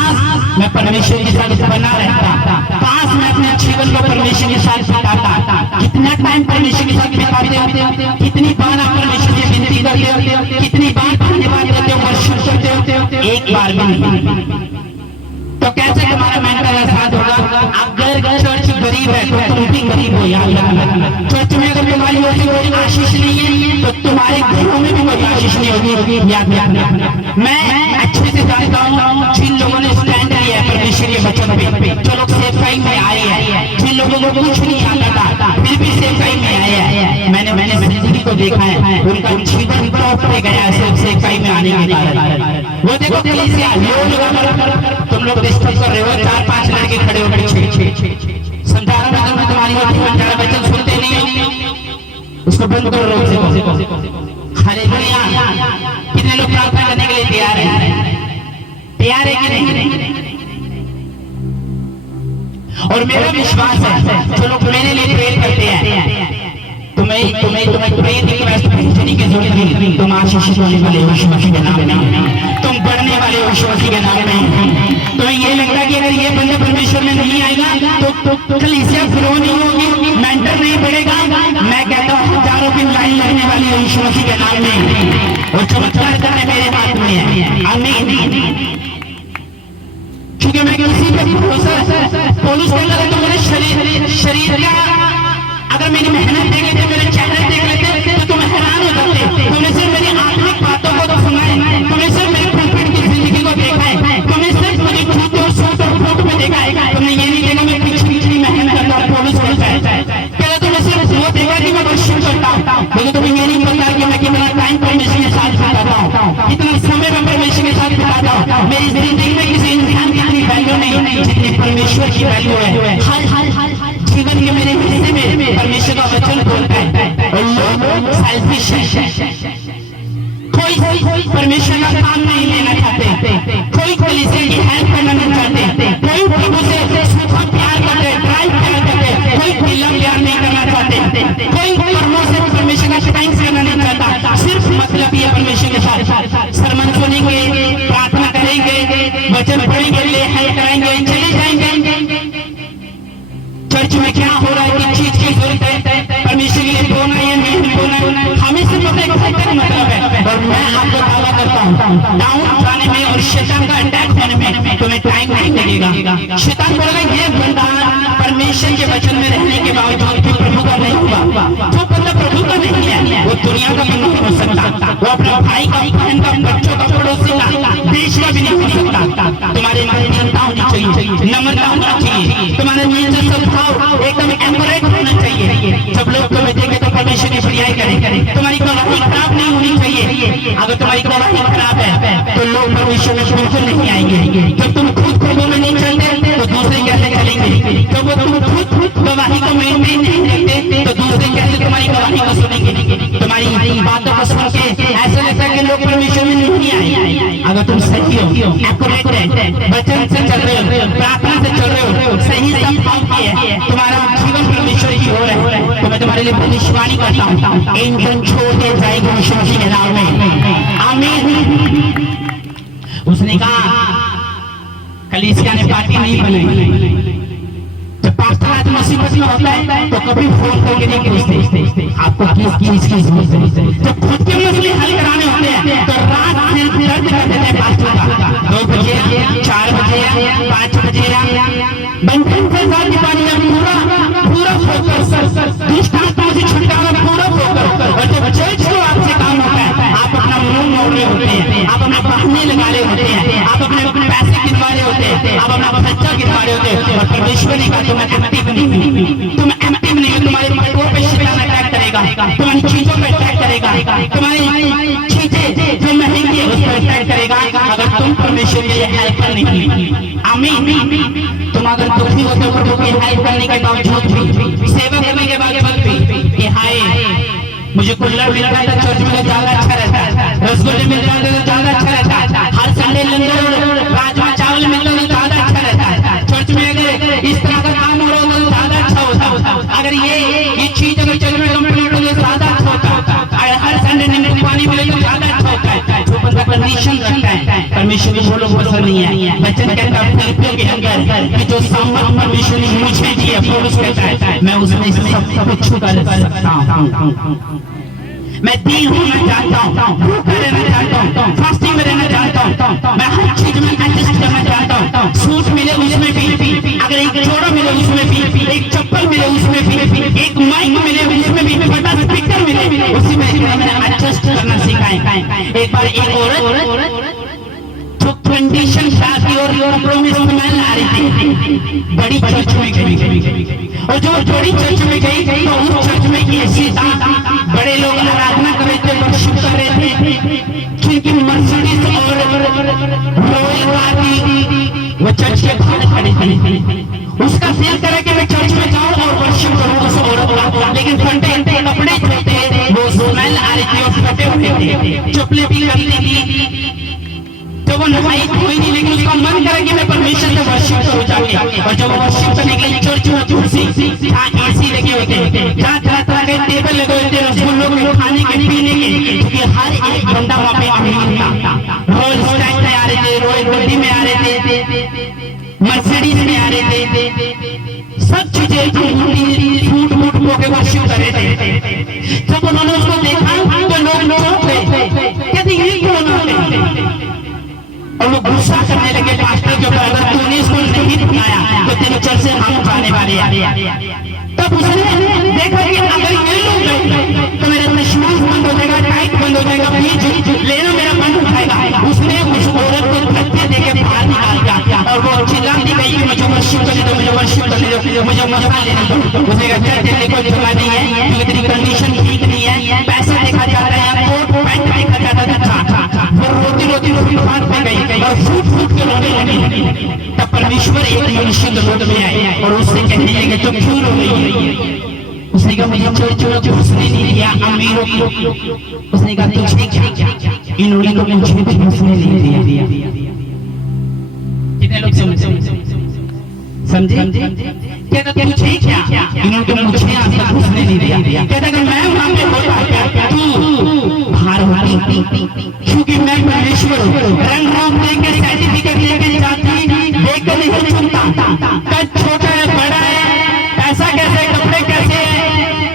मैं परमेश्वर के साथ बना रहता, काश मैं अपने जीवन को परमेश्वर के साथ बिताता। कितना टाइम परमेश्वर के साथ बिताते हो, कितनी बार आप परमेश्वर से विनती करते हो, कितनी बार धन्यवाद करते हो, वर्शिप करते हो, एक बार भी नहीं। तो कैसे तुम्हारा मेंटल एहसास होगा? अगर चर्च गरीब है तो तुम भी गरीब हो, याद रखना। चर्च में अगर तुम्हारी ओर से कोई आशीष नहीं है तो तुम्हारे घरों में भी कोई आशीष नहीं होगी, याद रखना। मैं अच्छे से जानता हूँ जिन लोगों ने स्टैंड लिया है परमेश्वर के वचन पे, जो लोग सेवकाई में आए हैं, जिन लोगों को कुछ नहीं आता था फिर भी सेवकाई में आए हैं, मैंने जिंदगी को देखा है, उनका जीवन टॉप पे गया सेवकाई में आने के कारण। वो देखो कलीसिया तुम लोग डिस्टर्ब कर रहे हो, 4-5 लड़के खड़े हो गए, समझा रहा हूं मैं तुम्हारी बात, वचन सुनते नहीं हो, उसको बंद करो। हालेलुया। कितने लोग प्रार्थना करने के लिए तैयार हैं? तैयार है कि नहीं? और मेरा विश्वास है जो लोग मेरे लिए प्रेयर करते हैं, तुम्हें प्रेयर रिक्वेस्ट भेजने की जरूरत नहीं। तुम आशीषित होने वाले हो यीशु मसीह के नाम में, तुम बढ़ने वाले हो यीशु मसीह के नाम में। तुम्हें ये लगता है कि अगर ये बंदा परमेश्वर में नहीं आएगा तो कलीसिया ग्रो नहीं होगी, मेंटर नहीं बढ़ेगा। मैं कहता हूँ हजारों की लाइन लगने वाली है यीशु मसीह के नाम में, और चमत्कार करने मेरे हाथ में है। आमीन। क्योंकि मैं किसी पे भरोसा पुलिस के अंदर तो मेरे शरीर का अगर मेरी मेहनत देख लेते, मेरे चेहरे देख लेते तो तुम हैरान हो जाते। तुमने सिर्फ मेरी आत्मिक बातों को तो सुना है, तुमने सिर्फ मेरी पुलपिट की जिंदगी को देखा है, तुमने सिर्फ मुझे झूठ और सूट और फूट में देखा है, तुमने ये नहीं देखा मैं पिछली मेहनत करता हूँ पुलिस हो जाए। क्या तुमने सिर्फ वो देखा कि मैं वर्शिप करता हूँ, लेकिन तुम्हें ये नहीं पता कि मैं कितना टाइम परमेश्वर के साथ बिताता हूँ, कितना समय मैं परमेश्वर के साथ बिताता हूँ। मेरी जिंदगी में किसी इंसान की इतनी वैल्यू नहीं जितनी परमेश्वर की वैल्यू है। हर जीवन के मेरे हिस्से में परमेश्वर का वचन बोलता है, और लोग सेल्फिश है, कोई परमेश्वर का काम नहीं लेना चाहते, कोई कलीसिया की हेल्प करना नहीं चाहते, कोई प्रभु से सूखा प्यार करते, ड्राई प्यार करते, कोई ढीला प्यार नहीं करना चाहते, कोई कर्मों से परमेश्वर का थैंक्स करना नहीं चाहता। सिर्फ मतलब ये परमेश्वर के साथ सरमन सुनेंगे, प्रार्थना करेंगे, वचन पढ़ेंगे, लेखाएं करेंगे, चले जाएंगे। चर्च में क्या हो रहा है, किस चीज की जरूरत है, परमेश्वर के लिए बोलना या नहीं बोलना, हमें सिर्फ मतलब है। और मैं आपको दावा करता हूँ डाउन जाने में और शैतान का अटैक होने में तुम्हें टाइम नहीं लगेगा। शैतान बोलेगा ये बंदा परमेश्वर के वचन में रहने के बावजूद भी प्रभु का नहीं हुआ, जो बंदा प्रभु का नहीं है वो दुनिया का बंदा नहीं हो सकता, वो अपने भाई का, बहन का, बच्चों का, पड़ोसी का, देश का भी नहीं हो सकता। तुम्हारे मानवता होनी चाहिए, नम्रता होनी चाहिए, तुम्हारा नेचर स्वभाव एकदम एम्परेट होना चाहिए। जब लोग तुम्हें देखें तो परमेश्वर की बड़ाई करें। तुम्हारी गवाही खराब नहीं होनी चाहिए। अगर तुम्हारी गवाही खराब है तो लोग परमेश्वर में बिल्कुल नहीं आएंगे। जब तुम खुद खुद में नहीं चलते तो दूसरे कैसे चलेंगे? जब तुम खुद गवाही को मेंटेन नहीं करते तो दूसरे कैसे तुम्हारी गवाही को सुनेंगे? तुम्हारी बातों को सुन के ऐसा लगता है कि लोग परमेश्वर में नहीं आए। अगर तुम सही हो, एक्यूरेट है, वचन से चल रहे हो, प्रार्थना से चल रहे हो, सही संभाव किए, तुम्हारा जीवन परमेश्वर की हो रहा है, तो मैं तुम्हारे लिए भविष्यवाणी करता हूँ, ईंधन छोड़ के जाएगी यीशु मसीह के नाम में। आमीन। उसने कहा कलीसिया ने पार्टी नहीं बनाई। जब पास्टर आज मुसीबत में होता है तो कभी फोन करके नहीं पूछते आपको किसकी जरूरत है। जब खुद के मसले हल कराने होते हैं तो रात दिन दर्द कर देते हैं पास्टर का। 2 बजे 4 बजे 5 बजे बंधन से साथ पानी में पूरा फोकस, दुष्टात्मा से छुटकारा पूरा फोकस। और जब चर्च को आपसे काम होता है आप अपना मुंह मोड़ रहे होते हैं, आप अपना बहाने लगा रहे होते हैं, आप अपने पैसे गिनवा रहे होते हैं, आप अपना बच्चा तुम्हारी चीजें जो महंगी है उस पर स्टैंड करेगा अगर तुम परमेश्वर के लिए हेल्पर नहीं। आमीन। तुम अगर दुखी हो तो प्रभु की हेल्प करने के बावजूद भी, सेवा करने के बावजूद भी कि हाय मुझे कुल्हड़ मिल रहा था चर्च में ज्यादा अच्छा रहता है, रसगुल्ले मिल जाते तो ज्यादा अच्छा रहता है, हर संडे लंगर राजमा चावल मिलता तो ज्यादा अच्छा रहता है, चर्च में अगर इस तरह का काम हो रहा होता तो ज्यादा अच्छा होता, अगर ये चीज अगर चर्च में कंप्लीट हो तो ज्यादा अच्छा होता, अगर हर संडे नींबू पानी मिले तो ज्यादा अच्छा होता है। जो बंदा कंडीशन रखता है परमेश्वर को बोलो पसंद नहीं है। बच्चन कहता है फिलिपियों के अंदर कि जो सामान परमेश्वर ने मुझे दिया पौलुस कहता है मैं उसमें सब कुछ कर सकता हूँ। मैं दीन होना चाहता हूँ, भूखा रहना चाहता हूँ, फास्टिंग में रहना चाहता हूँ, मैं हर चीज में एडजस्ट करना चाहता हूँ। सूट मिले उसमें भी, अगर एक जोड़ा मिले उसमें भी, एक चप्पल मिले उसमें भी, एक माइक मिले उसमें भी, बड़ा स्पीकर मिले उसमें मैंने एडजस्ट करना सीखा है। एक बार एक औरत जो कंडीशन शादी और कपड़ों में स्मेल आ रही थी, बड़ी चर्च में गई और जो बड़ी चर्च में गई तो उस चर्च में ऐसी था, बड़े लोग आराधना कर रहे थे, वर्शिप कर रहे थे, क्योंकि मर्सिडीज और रॉयल कार थी वो चर्च के बाहर खड़ी थी। उसका दिल करे कि मैं चर्च में जाऊं और वर्शिप करूं उस औरत का, लेकिन फटे कपड़े जो थे वो स्मेल आ रही थी और फटे हुए थे, चुपले भी करती थी तो वो नहाई कोई नहीं, लेकिन उसका मन करे कि मैं परमेश्वर से वर्शिप करूं जाके। और जब वर्शिप करने के लिए चर्च में कुर्सी जहाँ एसी लगे होते हैं, जहाँ तरह तरह के टेबल लगे होते हैं रसगुल्लों के खाने के पीने के, क्योंकि हर एक बंदा वहाँ पे अमीर था। रोयल्स टैक्स में आ रहे थे, रॉयल गड्डी में आ रहे थे, मर्सिडीज में आ रहे थे, सब चीजें फूट फूट होकर वर्शिप कर रहे थे। जब उन्होंने उसको देखा तो लोग कहते ये कौन है, और वो गुस्सा करने लगे पास्टर के ऊपर, अगर तूने इसको नहीं बुलाया तो तेरे चर्च से हम उठाने वाले हैं। तब उसने देखा कि अगर ये लोग गए तो मेरा विश्वास बंद हो जाएगा, टाइट बंद हो जाएगा, बीच लेना मेरा बंद उठाएगा। उसने उस औरत को धक्के देके बाहर निकाल दिया और वो चिल्लाती गई कि मुझे वर्शिप करने दो, मुझे वर्शिप करने दो, मुझे मजा लेने दो। उसने कहा क्या तेरे को जगह नहीं है, क्योंकि तेरी कंडीशन ठीक नहीं है, पैसा देखा जाता है, कोट पैंट देखा जाता था। वो रोती रोती रोती हाथ में गई और फूट फूट के रोने लगी। तब परमेश्वर एक मनुष्य के रूप में आए और उससे कहने लगे तो क्यों रो रही है? उसने कहा मुझे चोर घुसने नहीं दिया अमीरों को। उसने कहा तुझे क्या, इन्होंने तो मुझे भी घुसने नहीं दिया। कितने लोग समझे? कहता तुझे क्या, इन्होंने तो मुझे आज तक घुसने नहीं दिया। कहता कि मैं वहां पे होता तू बाहर होती, क्योंकि मैं परमेश्वर हूँ। रंग रूप देख के सर्टिफिकेट लेके जाती, देख कर नहीं चुनता, कद छोटा है बड़ा है, पैसा कैसे, कपड़े कैसे है,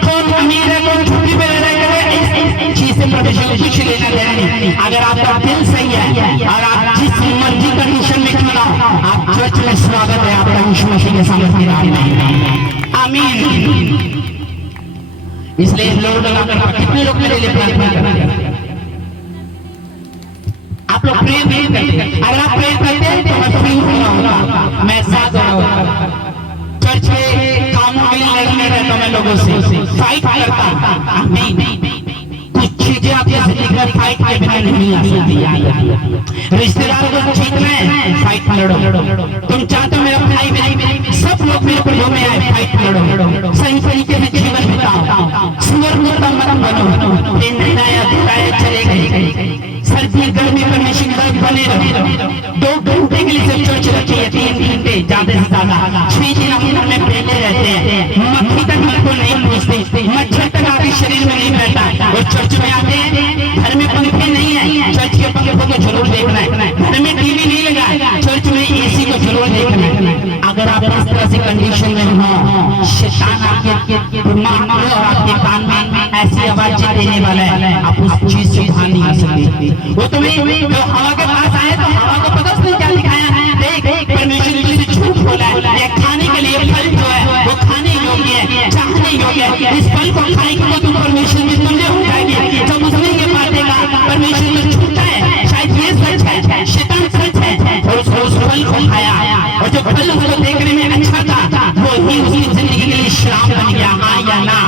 कौन अमीर है कौन छुट्टी में रहना करे, इस चीज से परमेश्वर कुछ लेना देना नहीं। अगर आपका दिल सही है और आप जिस मर्जी कंडीशन में क्यों ना हो, आप चर्च में स्वागत है आपका यीशु मसीह के सामने। आमीन। इसलिए लोग कितने लोग मेरे लिए प्रार्थना करते, आप लोग प्रेम नहीं करते। अगर आप प्रेम करते हैं तो मैं फ्री होगा, मैं साथ होगा, चर्च में कामों के लिए लड़ने रहता मैं लोगों से, फाइट करता नहीं। कुछ चीजें आपके जिंदगी में फाइट के बिना नहीं आ सकती। रिश्तेदारों को जीतना है, फाइट लड़ो। तुम चाहते हो मेरा भाई मेरी सब लोग मेरे प्रभु में आए, फाइट लड़ो, सही तरीके से जीवन बिताओ, सुअर मुर्दा मत बनो, नया चले गए, सर्दी गर्मी परमेश्वर की तरफ बने रहो। 2 घंटे के लिए सब चर्च रखी है, 3 घंटे ज्यादा से ज्यादा, 6 दिन अपने घर में पहले रहते हैं, मक्खी तक को नहीं पूछते, मच्छर तक आपके शरीर में नहीं बैठता। और चर्च में आते हैं, घर में पंखे नहीं है, चर्च के पंखों को जरूर देखना है, घर में टीवी नहीं लगा, चर्च में एसी को जरूर देखना है। अगर आप इस तरह से कंडीशन में हो, शैतान आपके दिमाग में और आपके कान में ऐसी आवाजें देने वाला है, आप उस चीज से बाहर नहीं आ सकते। वो तुम्हें जो हवा के पास आए तो हवा को पता उसने क्या दिखाया है, देख परमेश्वर ने तुझे झूठ बोला है, ये खाने के लिए फल जो है वो खाने योग्य है, चाहने योग्य है, इस फल को खाएंगे तो तुम परमेश्वर में तुमने हो जाएगी। जब उसने ये बात देखा परमेश्वर में झूठा है, शायद ये सच है, शैतान सच है, और उस फल को खाया, और जो फल उसको देखने में अच्छा था वो ही उसकी जिंदगी के लिए श्राप बन गया। हाँ या ना?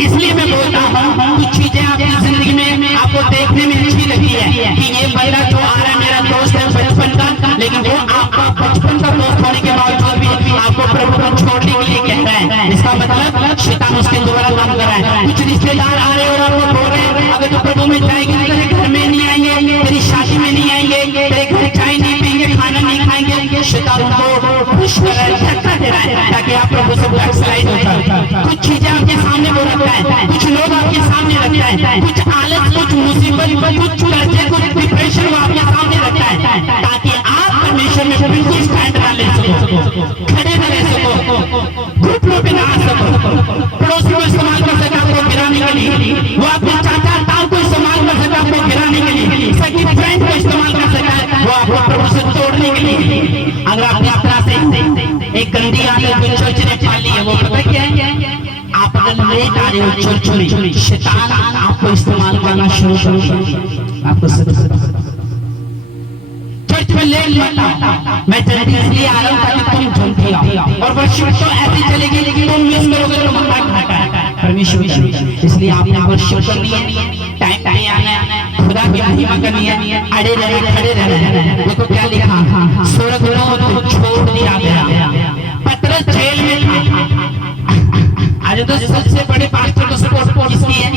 इसलिए मैं बोलता हूँ कुछ चीजें आपकी जिंदगी में आपको देखने में अच्छी लगी है कि ये बंदा जो आ रहा है मेरा दोस्त है बचपन का, लेकिन वो आपका बचपन का दोस्त होने के बावजूद भी आपको प्रभु को छोड़ने के लिए कह रहा है। इसका मतलब शैतान उसके द्वारा काम कर रहा है। कुछ रिश्तेदार आ रहे और आपको बोल रहे हैं अगर तो प्रभु में जाएगी तेरे घर में नहीं आएंगे, तेरी शादी में नहीं आएंगे, तेरे घर चाय नहीं पियेंगे, खाना नहीं खाएंगे। शैतान उनको खुश कर रहा है, धक्का दे रहा है ताकि आप प्रभु से बैकस्लाइड हो जाए। कुछ चीजें आपके सामने वो रखता है, कुछ लोग आपके सामने रखता है, कुछ आलस, कुछ मुसीबत, कुछ कर्जे, कुछ डिप्रेशन वो आपके सामने रखता है ताकि आप परमेश्वर में बिल्कुल स्टैंड ना ले सको, खड़े न रह सको, घुटनों पे ना आ सको। पड़ोसी को इस्तेमाल कर सकता आपको गिराने के लिए, वो आपके चाचा ताऊ को इस्तेमाल कर सकता आपको गिराने के लिए, सगी फ्रेंड को इस्तेमाल कर सकता है वो आपको प्रभु से तोड़ने के लिए। अगर आप इस तरह से एक गंदी आदत जो चर्च ने पाली है वो पता क्या है, आप अगर लेट आ रहे हो चर्च में, शैतान आपको इस्तेमाल करना शुरू कर आपको चर्च में लेट मत आओ। मैं जल्दी इसलिए आ रहा हूँ ताकि तुम जल्दी आओ, और वर्शिप तो ऐसी चलेगी लेकिन तुम मिस करोगे तो मत घाटा परमेश्वर की। इसलिए आपने वर्शिप करनी है, टाइम पे आना है, खुदा की महिमा करनी है, अड़े रहे खड़े रहना। देखो क्या लिखा, स्वर्ग को छोड़ दिया गया, पतरस जेल में था। आज तो सबसे बड़े पास्टर को सपोर्ट किसकी है?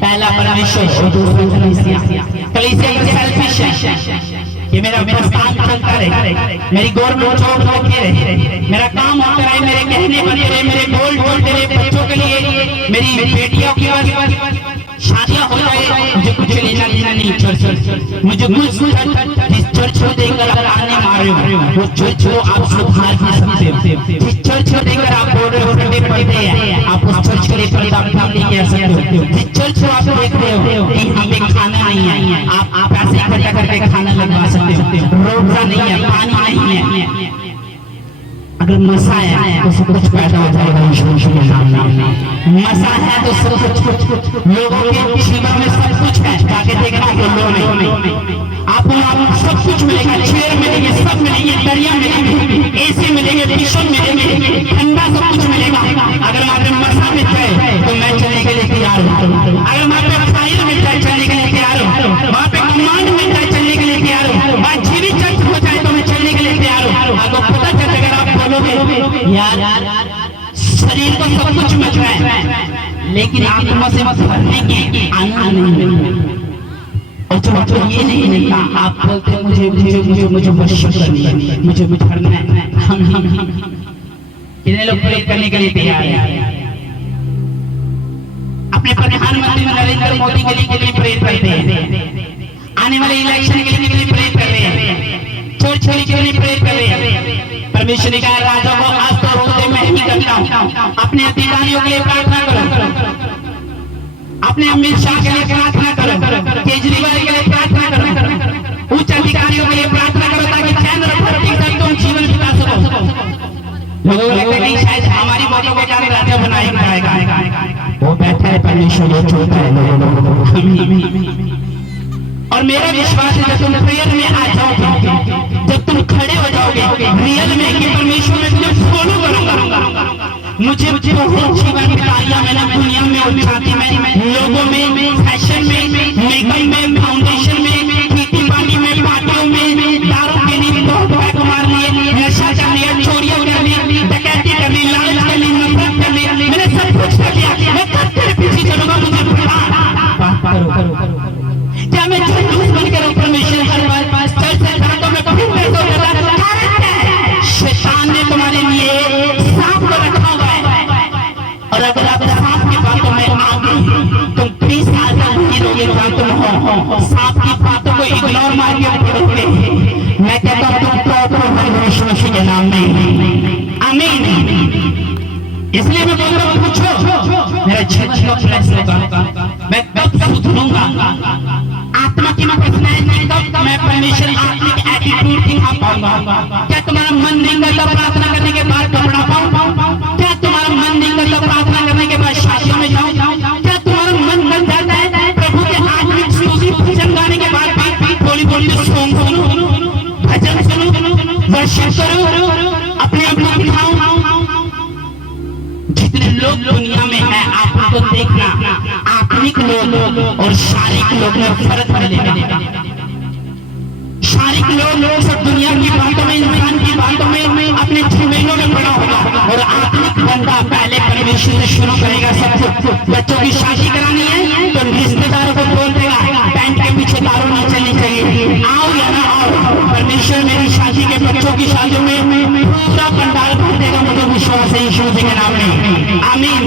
पहला परमेश्वर और दूसरा कलीसिया। कलीसिया सेल्फिश है, ये मेरा काम चलता रहे, मेरी गवर्नमेंट जॉब होती रहे, मेरा काम होता रहे, मेरे कहने बने रहे, मेरे बोल बोलते रहे बच्चों के लिए, मेरी बेटियों की शादियां हो जाए, मुझे कुछ लेना देना नहीं चर्च, मुझे कुछ जिस चर्च को देखकर आप आने मार रहे हो वो चर्च को आप सुधार कर सकते हो। जिस चर्च को देखकर आप बोल रहे हो पर्दे पड़ते हैं, आप उस चर्च के लिए पर्दा लेके आ सकते हो। जिस चर्च को आप देख रहे हो कि यहाँ पे खाना नहीं है, आप पैसे इकट्ठा करके खाना लगवा सकते हो, रोजा नहीं है, पानी नहीं है। अगर मसा है तो सब कुछ पैदा हो जाएगा यीशु के नाम में। मसा है तो सब कुछ लोगों के जीवन में सब कुछ है, जाके देखना बोलो नहीं, आपको सब कुछ मिलेगा, चेयर मिलेंगे, सब मिलेंगे, दरिया मिलेंगे, एसी मिलेंगे, टिशू मिलेंगे, ठंडा सब कुछ मिलेगा। अगर वहाँ पे मसा मिल जाए तो मैं चलने के लिए तैयार हूँ, अगर वहाँ पे फायर मिल जाए चलने के लिए तैयार हूँ, वहाँ पे कमांड मिल जाए चलने के लिए तैयार हूँ, वहाँ जीवित चर्च हो जाए तो मैं चलने के लिए तैयार हूँ। आपको पता चल अगर आप बोलोगे यार शरीर को सब कुछ मिल रहा है लेकिन आत्मा से भरने के आनंद नहीं मिलता, और जो आपको ये नहीं मिलता आप बोलते हैं मुझे मुझे मुझे मुझे वर्शिप करनी है, मुझे करना है। हम कितने लोग प्रेयर करने के लिए तैयार हैं? अपने प्रधानमंत्री नरेंद्र मोदी के लिए प्रेयर करते हैं, आने वाले इलेक्शन के लिए प्रेयर कर रहे हैं, चोर छोरी के लिए प्रेयर कर रहे हैं। परमेश्वर ने कहा राजा को आज तो रोजे मैं ही करता हूँ, अपने अधिकारियों के लिए प्रार्थना करो, अपने अमित शाह के लिए प्रार्थना करो, केजरीवाल के लिए प्रार्थना करो, उच्च अधिकारियों के लिए प्रार्थना करो ताकि चैन और तुम जीवन बिता सको। लोगों को लगता है कि शायद हमारी बातों के कारण राजा बनाएगा, वो बैठा है परमेश्वर ये चलता है। और मेरा विश्वास है जब तुम प्रेयर में आ जाओगे, जब तुम खड़े हो जाओगे रियल में कि परमेश्वर में तुझे फॉलो करूंगा, मुझे बहुत जीवन बिताया मैंने दुनिया में और जाति में, लोगों में, फैशन में, मेकअप में, फाउंडेशन में, खेती बाड़ी में, पार्टियों में, दारू के लिए बहुत पैक मार लिए, नशा करने, चोरियां करने, डकैती करने, लालच करने, नफरत करने, मैंने सब कुछ कर लिया। मैं कब तेरे पीछे चलूंगा? मुझे करो क्या मैं झूठ बनकर परमेश्वर हर बार चर्च से घाटों में फिर पैसों शैतान ने तुम्हारे लिए सांप को रखा हुआ है, और अगर आप सांप की बातों में आ गए तुम 20 साल तक नहीं रहोगे जहाँ तुम हो, सांप की बातों को इग्नोर मार के पढ़ोगे। मैं कहता हूँ तुम प्रॉपर परमेश्वर के नाम में आमीन। इसलिए मैं बोल रहा हूँ पूछो मेरा चर्च का फ्लैश होगा, मैं कब सुधरूंगा? आत्मा की मैं तब मैं परमेश्वर आत्मिक एटीट्यूड दिखा पाऊंगा। क्या तुम्हारा मन नहीं करता प्रार्थना करने के बाद कपड़ा पाऊं? क्या तुम्हारा मन नहीं करता प्रार्थना करने के बाद शादियों में जाऊं? क्या तुम्हारा मन कर जाता है प्रभु के आत्मिक स्तुति भजन गाने के बाद थोड़ी थोड़ी सॉन्ग सुनो, भजन सुनो, वर्शिप करो, अपने आप को दिखाओ? जितने लोग दुनिया में हैं आपको देखना आत्मिक लोग और शारीरिक लोग में फर्क मिलेगा। शारीरिक लोग सब दुनिया की बातों में, इंसान की बातों में, अपने झमेलों में पड़ा होगा, और आत्मिक बंदा पहले परमेश्वर से शुरू करेगा सब कुछ। बच्चों की शादी करानी है तो रिश्तेदारों को बोल देगा पैंट के पीछे दारू नहीं चलनी चाहिए, आओ या ना आओ, परमेश्वर मेरी शादी के बच्चों की शादी में पूरा पंडाल भर देगा। मुझे विश्वास है यीशु मसीह के नाम में, आमीन।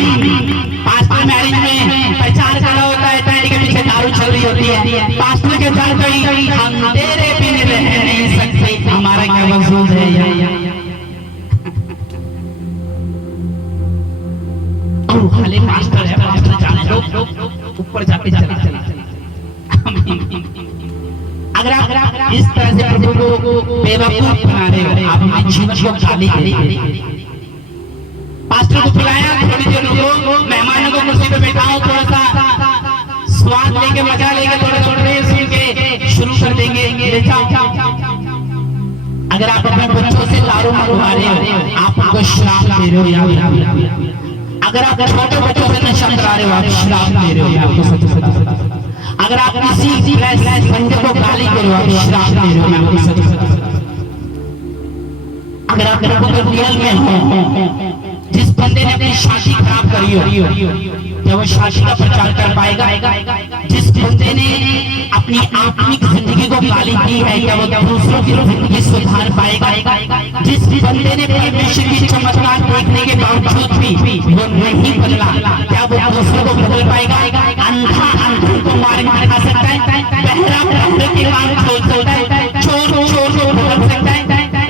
पास्टर मैरिज में प्रचार कर रहा होता है, पैंट के पीछे दारू चल रही होती है, पास्टर के घर गई हम तेरे बिन रह नहीं सकते, हमारा क्या वजूद है। खाली मास्टर है, मास्टर जाने दो, ऊपर जाके चला चला। अगर आप इस तरह से प्रभु को बेवकूफ बना रहे हो, आप अपने जीवन को गाली दे रहे हो। पास्टर को बुलाया, थोड़ी देर रुको, मेहमानों को कुर्सी पे बैठाओ, थोड़ा सा स्वाद लेके मजा लेके थोड़े थोड़े सुन के शुरू कर देंगे, ले जाओ। अगर आप अपने बच्चों से दारू मंगवा रहे हो, आप उनको श्राप दे रहे हो। अगर आप छोटे बच्चों से नशा करा रहे हो, आप श्राप दे रहे हो। अगर आप किसी बंदे को गाली दे रहे हो, आप श्राप दे रहे हो। अगर आप रियल में हो, जिस बंदे ने अपनी शादी खराब करी हो, क्या वो शादी का प्रचार कर पाएगा? जिस बंदे ने अपनी आत्मिक जिंदगी को गाली दी है, क्या वो दूसरों की जिंदगी सुधार पाएगा? जिस बंदे ने परमेश्वर की चमत्कार देखने के बावजूद भी वो नहीं बदला, क्या वो दूसरों को बदल पाएगा? अंधा अंधे को मार खा सकता है, बहरा बहरे के कान खोल सकता है, चोर चोर को बदल सकता है,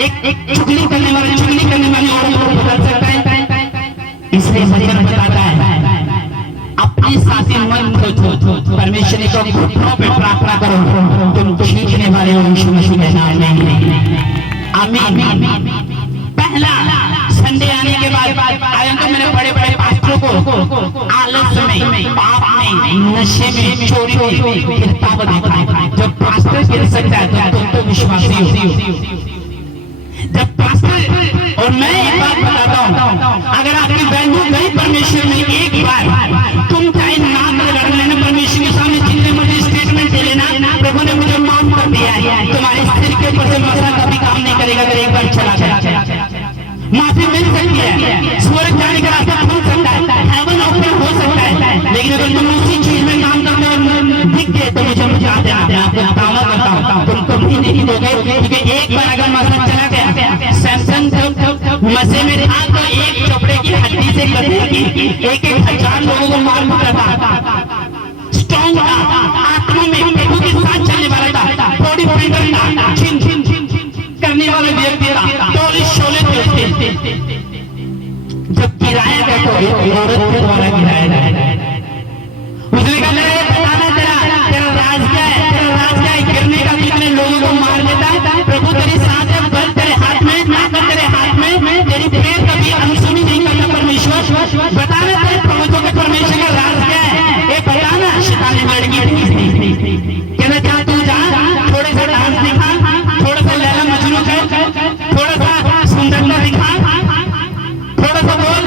एक चुगली करने वाले और को बदल सकता है। इसलिए वचन बताता है अपनी साथी मन को छोड़ो, परमेश्वर ने घुटनों पे प्रार्थना करो, तुम खींचने वाले हो यीशु मसीह के नाम में, आमीन। पहला संडे आने के बाद आया तो मैंने बड़े बड़े पास्टरों को आलस में, पाप में, नशे में, चोरी में गिरता हुआ देखा है। जब पास्टर गिर सकता है तो तुम तो विश्वासी हो। जब पास्टर, और मैं एक बात बताता हूँ, अगर आपकी वैल्यू गई परमेश्वर में एक बार, तुम चाहे नाम लड़ लेना, परमेश्वर के सामने जितने मुझे स्टेटमेंट दे लेना, प्रभु ने मुझे माफ कर दिया है, तुम्हारे सिर के ऊपर से मसला कभी काम नहीं करेगा अगर एक बार चला जाए। माफी मिल सकती है, स्वर्ग जाने का रास्ता खुल सकता है, हेवन ओपन हो सकता है, लेकिन अगर तुम उसी चीज में काम करते हो दिख गए तो मुझे बता देना। आपको दावा करता हूँ तुम कभी नहीं दोगे, क्योंकि एक बार अगर मसला चला गया, सैमसन मसे में था तो एक चपड़े की हड्डी से कटे की 1,000 लोगों को मार मारा था, स्ट्रॉन्ग था, आत्मा में प्रभु के साथ चलने वाला था, बॉडी बिल्डर था, छिन छिन करने वाले व्यक्ति था, टोले शोले थे। जब गिराया गया तो एक औरत के द्वारा गिराया गया, उसने कहा बताना तेरा राज क्या है, तेरा राज क्या है, गिरने का कितने लोगों को मार देता है, प्रभु तेरे साथ है, बल तेरे हाथ में, नाक तेरे हाथ में, तेरी पैर कभी अनसुनी नहीं करता परमेश्वर, बताना तेरे प्रभुत्व के परमेश्वर का राज क्या है, ये बताना। शैतान लड़की कहना क्या तू जा, थोड़े से डांस दिखा, थोड़ा सा लैला मजनू कर, थोड़ा सा सुंदरता दिखा, थोड़ा सा बोल,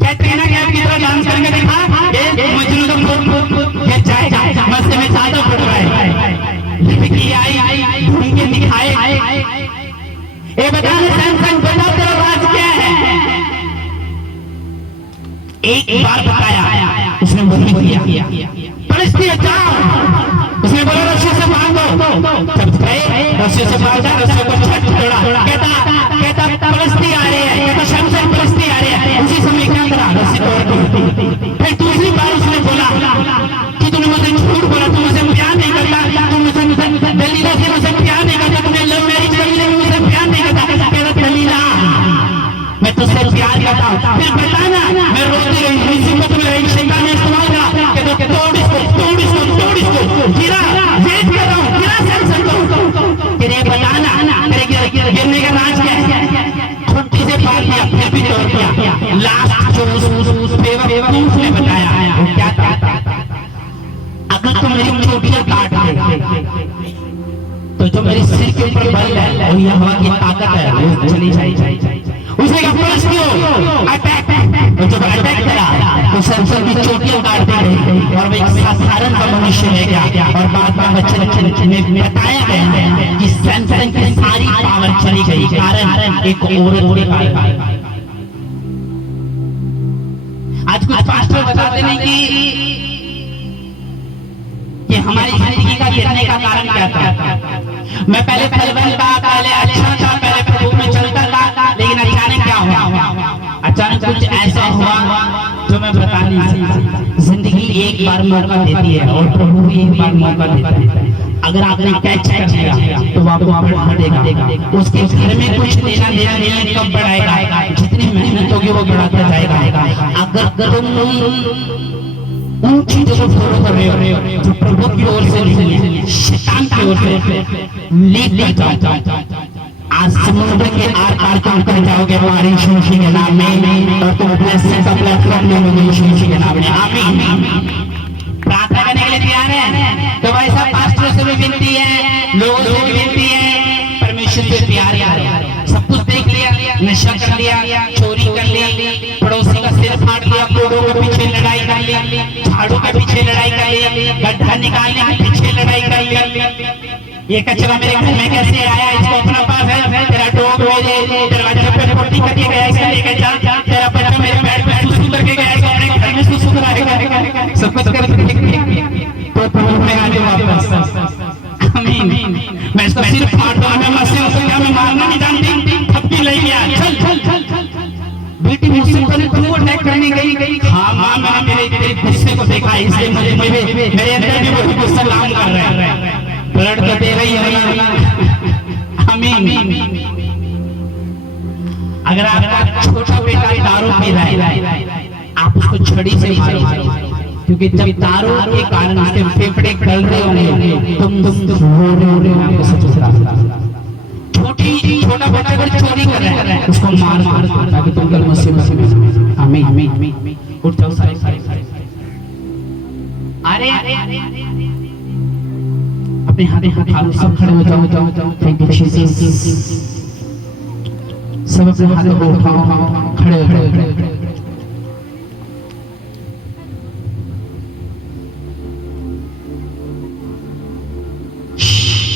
क्या कहना क्या की तरह डांस करके दिखा, मजनू तो ये जाए मस्ते में ज्यादा पड़ रहा है, लड़की आई ढूंढ के दिखाए, ये बताना सैमसन बताओ तेरा राज क्या है। एक बार बताया, उसने वही किया, परिस्थिति जाओ, उसने बोला रस्सी से बांधो, जब गए रस्सी से बांधा, रस्सी को छट तोड़ा, कहता परिस्थिति आ रही है, कहता सैमसन परिस्थिति आ रही है, उसी समय क्या करा, रस्सी तोड़ दी। फिर दूसरी बार उसने बोला कि तूने मुझे झूठ बोला, तू मुझे प्यार नहीं करता, तू मुझे दलीला से मुझे प्यार नहीं करता, तुमने लव मैरिज कर लिया, मुझे प्यार नहीं करता, कहता दलीला मैं तुझसे प्यार करता हूँ। फिर बताना मैं रोती रही, इसी को तुम्हें एक शैतान ने इस्तेमाल करा, कहते तोड़ इसको, गिरा, वेट कर रहा हूँ, गिरा सैमसन को, फिर ये बताना गिरने का राज क्या है, खुट्टी से पार किया, फिर भी तोड़ दिया, लास्ट जो उस बेवकूफ ने बताया वो क्या था, अगर तुम मेरी चोटियां काट दे तो जो मेरे सिर के ऊपर बल है वो यह हवा की ताकत है, वो चली जाएगी। उसे अटैक और जब अटैक करा तो सर की चोटियां काटते रहे और वो एक साधारण सा मनुष्य रह गया। और बाद में बच्चे में बताया गया कि सैमसन की सारी पावर चली गई कारण एक औरत के कारण। आज कुछ पास्टर बताते नहीं कि हमारी जिंदगी का गिरने का कारण क्या था। मैं पहले फलवन था, पहले अच्छा था, पहले प्रभु में चलता था, लेकिन अचानक क्या हुआ? अचानक कुछ ऐसा हुआ जो मैं बता नहीं सकता। जिंदगी एक बार मौका देती है और प्रभु भी एक बार मौका देता है। अगर आपने कैच कर लिया तो आपको बढ़ेगा। उसके घर में कुछ लेना देना नहीं, कब बढ़ाएगा? जितनी मेहनत होगी वो बढ़ाता जाएगा। अगर तुम उन चीजों को फॉलो कर रहे हो जो प्रभु की ओर से नहीं है, शैतान की ओर से, लेकर जाओ। आज समुद्र के आर पार तुम कर जाओगे हमारे यीशु मसीह के नाम में, और तुम ब्लेसिंग का प्लेटफॉर्म लोगे यीशु मसीह के नाम में। आमीन। प्रार्थना करने के लिए तैयार है? तो भाई साहब पास्टर से भी विनती है, लोगों से भी विनती है, परमेश्वर से प्यार करो। सब कुछ देख लिया, नशा कर लिया, चोरी कर लिया, पड़ोसी का सिर फाड़ लिया, कोड़ों के पीछे लड़ाई कर लिया, झाड़ू के पीछे लड़ाई कर लिया, गड्ढा निकालने के पीछे लड़ाई कर लिया। ये कचरा मेरे घर में कैसे आया? इसको अपना पास है। तेरा डॉग मेरे दरवाजे पे पोटी करके गया, इसे लेके जा। तेरा बच्चा मेरे बेड पे सुसु करके गया, इसको अपने घर में सुसु कराएगा। सब कुछ करके तो प्रभु में आ जाओ वापस। आमीन। मैं इसको सिर्फ फाड़ दूंगा, मैं मसीह को क्या मैं मारना नहीं जानती, थप्पी ले गया। चल चल चल बेटी मुझसे पहले तू अटैक करने गई। हाँ माँ, मैंने तेरे गुस्से को देखा, इसलिए मुझे मेरे अंदर भी वही गुस्सा काम कर रहा है। ब्लड तो दे रही है। आमीन। अगर आपका छोटा बेटा दारू पी रहा है, आप उसको छड़ी से मारो, क्योंकि जब दारू के कारण उसके फेफड़े गल रहे होंगे, तुम रो रहे हो। छोटा बच्चा अगर चोरी कर रहा है उसको मार ताकि तुम कल मुसीबत में। आमीन। उठ जाओ सारे। अरे अपने हाथे हाथ सब खड़े हो जाओ। Thank you Jesus. सब अपने हाथों को उठाओ, खड़े हो।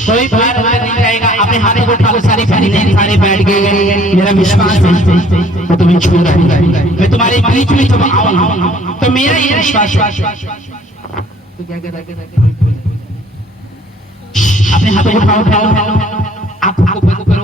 कोई बात नहीं जाएगा। अपने हाथों को उठा लो, सारी फैमिली सारे बैठ गए। मेरा विश्वास है तो तुम्हें छू रहा है। मैं तुम्हारे बीच में जब आऊंगा तो मेरा ये विश्वास तो क्या कर अपने हाथों को उठाओ, आंखों को बंद करो।